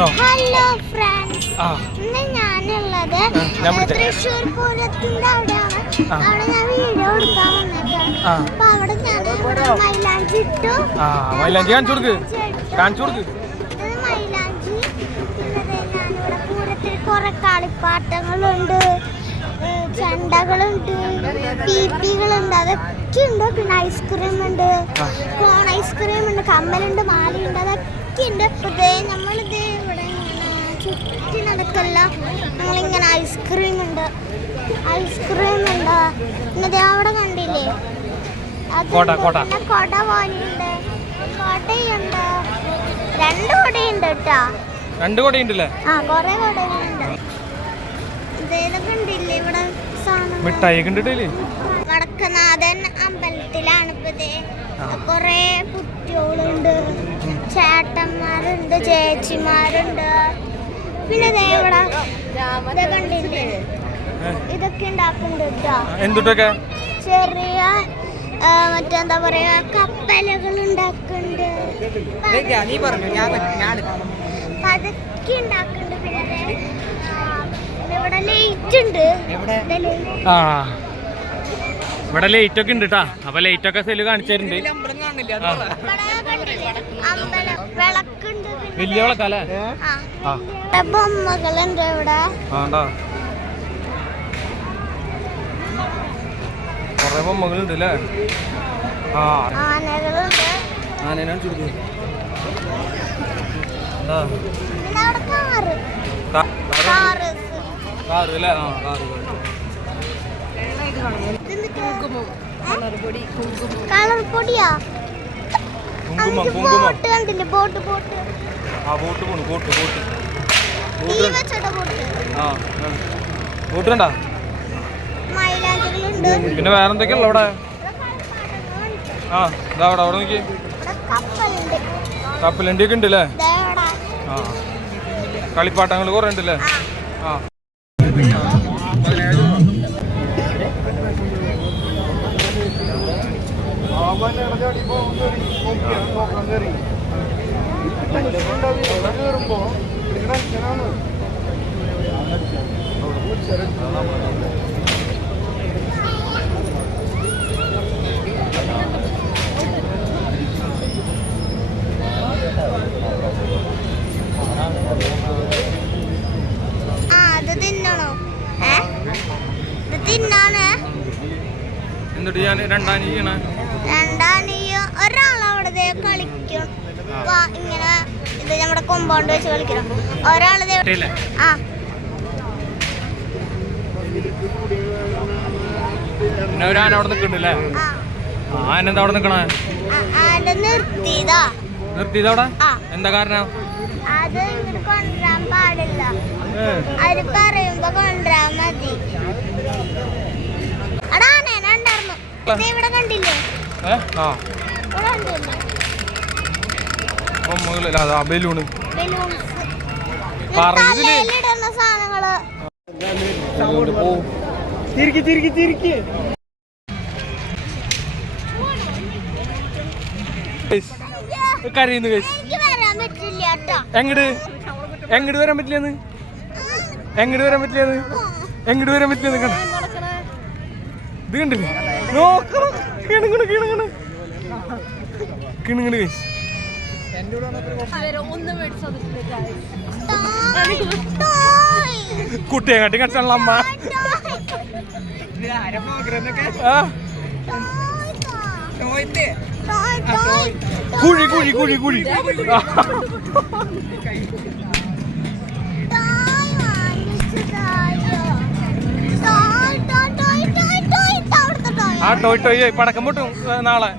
Hello friends, ഇന്ന് ഞാനുള്ളത് തൃശ്ശൂർ പൂരത്തിന്റെ അവിടെയാണ്. അവിടെ ഞാൻ വീഡിയോ എടുക്കാൻ വന്നിട്ടാണ്. അപ്പൊ അവിടെ ഞാൻ മൈലാഞ്ചി ഇട്ടു. മൈലാഞ്ചി കാണിച്ചു കൊടുക്ക്. മൈലാഞ്ചി. പിന്നെ ഞാനിവിടെ പൂരത്തിൽ കുറെ കളിപ്പാട്ടങ്ങളുണ്ട്, ചെണ്ടകളുണ്ട്, പീപ്പികളുണ്ട്, അതൊക്കെ ഉണ്ട്. പിന്നെ ഐസ്ക്രീം ഉണ്ട്, കോൺ ഐസ്ക്രീം ഉണ്ട്, കമ്മലുണ്ട്, മാലയുണ്ട്, അതൊക്കെ ഉണ്ട്. നമ്മളിത് ഇവിടെ ചുറ്റി നടക്കല്ല, നമ്മളിങ്ങനെ ഐസ്ക്രീം ഉണ്ട്. പിന്നെ അവിടെ കണ്ടില്ലേ, കൊട പോലെയുണ്ട്, കൊടയുണ്ട്, രണ്ട് കൊടയുണ്ട് കേട്ടോ. രണ്ട് കൊടയുണ്ടല്ലേ? കൊറേ കൊടകളുണ്ട്. ഇതൊക്കെ ഉണ്ടില്ലേ ഇവിടെ സാധനം, മിഠായി കണ്ടിട്ടില്ലേ? വടക്കനാഥൻ അമ്പലത്തിലാണ് ഇപ്പത്. കൊറേ കുട്ടികളുണ്ട്, ചേട്ടന്മാരുണ്ട്, ചേച്ചിമാരുണ്ട്. പിന്നെ ഇവിടെ കണ്ടില്ലേ, ഇതൊക്കെ ഉണ്ടാക്കുന്നുണ്ട് കേട്ടോ. ചെറിയ മറ്റെന്താ പറയാ, കപ്പലുകൾ ഉണ്ടാക്കുന്നുണ്ട്, പതുക്കെ ഉണ്ടാക്കുന്നുണ്ട്. പിന്നെ ഇവിടെ ലൈറ്റ് ഉണ്ട്. ഇവിടെ ലൈറ്റ് ഒക്കെ ഉണ്ട് കേട്ടാ. അപ്പൊ ലൈറ്റ് ഒക്കെ സെല് കാണിച്ചിട്ടുണ്ട്. വലിയ വിളക്കല്ലേ? ബൊമ്മകളുണ്ട് ഇവിടെ. കൊറേ ബൊമ്മകളുണ്ട് അല്ലേ? ആനകളുണ്ട്. ആനേനാണ് ചുരുക്കുന്നത്. കാറ് അല്ലേ? കളർ പൊടിയാ. ബോട്ട് കണ്ടില്ലേ? ബോട്ട് ബോട്ട് കണ്ടാ? മൈലാഞ്ചികളുണ്ട്. പിന്നെ വേറെന്തൊക്കെയുള്ള അവിടെ? അവിടെ നോക്കി, കപ്പലണ്ടി ഒക്കെ ഉണ്ടല്ലേ? കളിപ്പാട്ടങ്ങൾ കുറെ ഉണ്ടല്ലേ? എന്നിട്ട് ഞാൻ രണ്ടാനീയ ഒരാളവിടെ കളിക്കും. ഇങ്ങനെ ഇത് നമ്മുടെ കോമ്പൗണ്ട് വെച്ച് കളിക്കണം. ഒരാള് പിന്നെ ഒരു ആന അവിടെ നിൽക്കണ്ടല്ലേ? ആനെന്താ അവിടെ നിക്കണേ? നിർത്തിയതാ അവിടെ? എന്താ കാരണം? അത് ഇങ്ങോട്ട് കൊണ്ടുവരാൻ പാടില്ല, അവര് പറയുമ്പോ കൊണ്ടുവരാൻ മതി. ഇവിടെ കണ്ടില്ലേ? ബലൂണ് സാധനങ്ങള് കരയുന്നു. എങ്ങട് വരാൻ പറ്റില്ലെന്ന് കണ്ട? ഇത് കണ്ടില്ലേ? കിണുങ്ങണ് കുട്ടിയെ കാട്ടി കടിച്ചാണല്ലോ അമ്മ. കുഴി ടോയ് പടക്കം പൊട്ടും നാളെ.